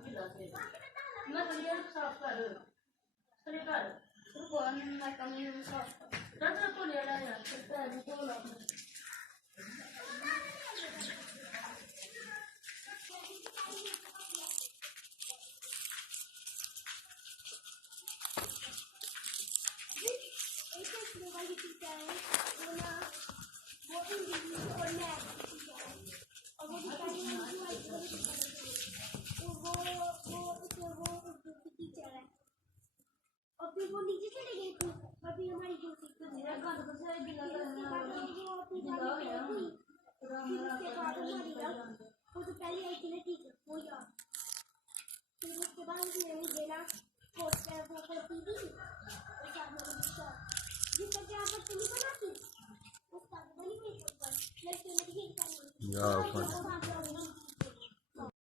मैं तो ये साफ कर सही कर तो कौन मैं कम नहीं साफ कर डॉक्टर को ले आया यार तो तो ला वो नीचे चले गए थे अभी हमारी ड्यूटी तो मेरा घर पर सारे गिला करना वो अपनी गाड़ी पे हुई फिर उसके बाद हमारी वो तो पहले आई थी ना टीचर वो यार फिर उसके बाद उसने मुझे ना पोस्टर वो करती थी जिसका क्या बच्चे नहीं बनाती उसका बनी मेरे ऊपर लड़के मेरी खेल